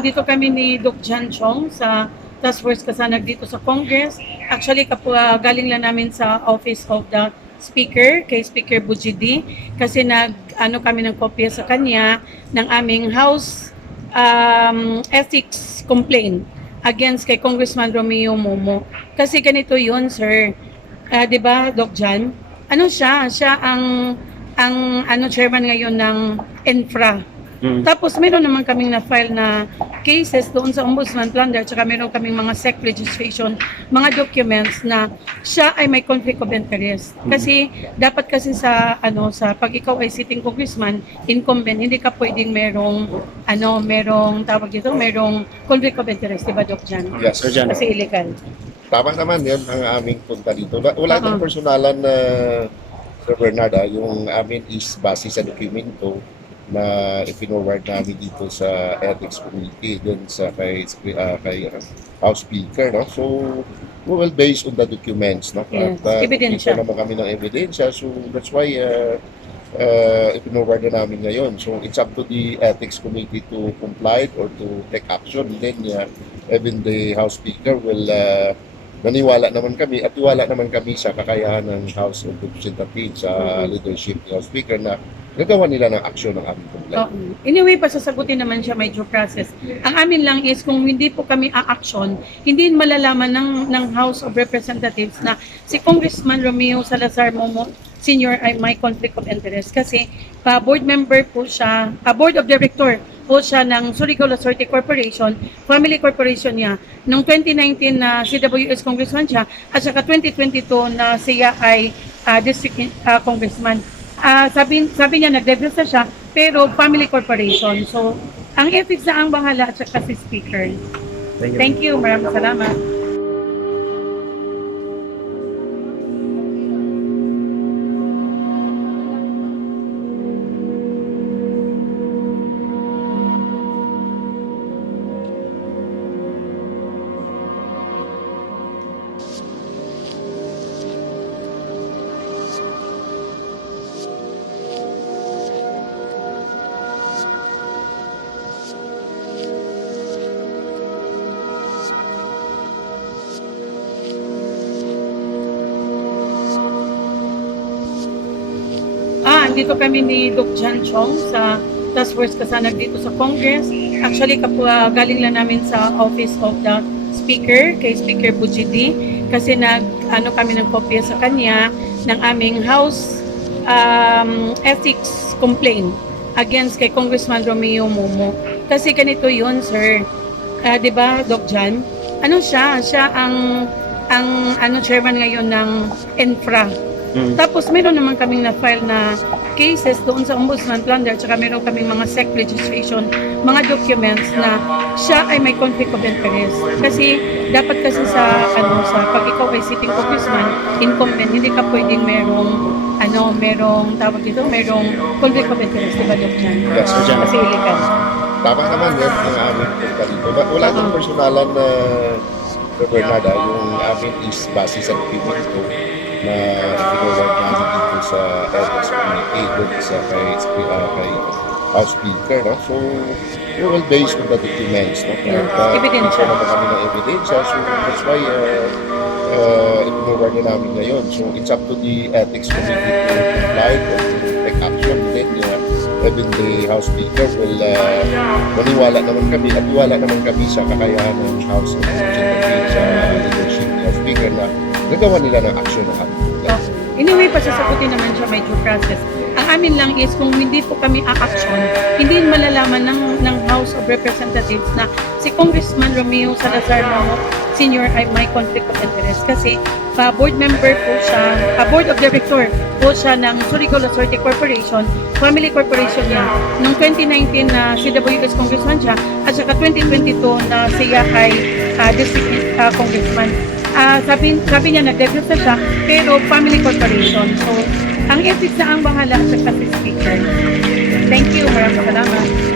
Andito kami ni Doc Jan Chong sa Task Force Kasanag dito sa Congress. Actually, galing lang namin sa Office of the Speaker, kay Speaker Bujidi, kasi kami ng kopya sa kanya ng aming House ethics complaint against kay Congressman Romeo Momo. Kasi ganito yun, sir. 'Di ba, Doc Jan? Siya ang chairman ngayon ng Infra. Tapos meron naman kaming na-file na cases doon sa Ombudsman Plunder, tsaka meron kaming mga SEC registration, mga documents na siya ay may conflict of interest. Kasi dapat sa pag ikaw ay sitting congressman, incumbent, hindi ka pwedeng merong conflict of interest, di ba, Doc Jan? Yes, Sir Jan. Kasi illegal. Tama naman yan ang aming punta dito. Wala itong personalan na Sir Bernard, yung amin is base sa dokumento na ipinoward namin dito sa Ethics Committee dun sa kay House Speaker, no? So we will base on the documents, no? Yes. At Ebidensya. naman kami ng ebidensya, so that's why ipinoward na namin ngayon. So it's up to the Ethics Committee to comply or to take action. Then even the House Speaker will naniwala naman kami at tiwala naman kami sa kakayahan ng House of Representatives sa leadership ni House Speaker na gagawa nila ng aksyon ng aming complaint. Anyway, pasasagutin naman siya may due process. Ang amin lang is kung hindi po kami a-action, hindi malalaman ng House of Representatives na si Congressman Romeo Salazar Momo Sr. ay may conflict of interest kasi board member po siya, board of director po siya ng Surigao Sorte Corporation, family corporation niya. Noong 2019 na CWS congressman siya at saka 2022 na siya ay district congressman. Sabi niya nagregister siya pero family corporation. So, ang ethics na ang bahala at saka si speaker. Thank you. Maraming salamat. Andito kami ni Doc Jan Chong sa Task Force Kasanag dito sa Congress. Actually, galing lang namin sa Office of the Speaker, kay Speaker Bujidi, kasi kami ng kopya sa kanya ng aming House ethics complaint against kay Congressman Romeo Momo. Kasi ganito yun, sir. 'Di ba, Doc Jan? Siya ang chairman ngayon ng Infra. Tapos meron naman kaming na-file na cases doon sa Ombudsman Plunder, tsaka meron kaming mga SEC registration, mga documents na siya ay may conflict of interest. Kasi dapat sa pag ikaw ay sitting congressman, incumbent, hindi ka pwedeng merong conflict of interest, di ba, Doc Jan? Yes, Sir Jan. Kasi illegal. Tama naman yan ang aming punta dito. Wala itong personalan na Sir Bernard, yung amin is base sa dokumento na ipinoward namin dito sa Ethics Committee dun sa kay House Speaker, no? So we will base on the documents, no? Ebidensya. naman kami ng ebidensya, so that's why ipinoward na namin ngayon. So it's up to the Ethics Committee to comply or to take action. Then even the House Speaker will naniwala naman kami at tiwala naman kami sa kakayahan ng House of Representatives sa leadership ni House Speaker na gagawa nila ng aksyon ng aming complaint. Anyway, pasasagutin naman siya may due process. Ang amin lang is kung hindi po kami a-action, hindi malalaman ng House of Representatives na si Congressman Romeo Salazar Momo Sr. ay may conflict of interest kasi board member po siya, board of director po siya ng Surigao Sorte Corporation, family corporation niya. Noong 2019 na CWS congressman siya at saka 2022 na siya ay district congressman. Sabi niya nagregister siya pero family corporation. So, ang ethics na ang bahala sa speaker. Thank you. Maraming salamat.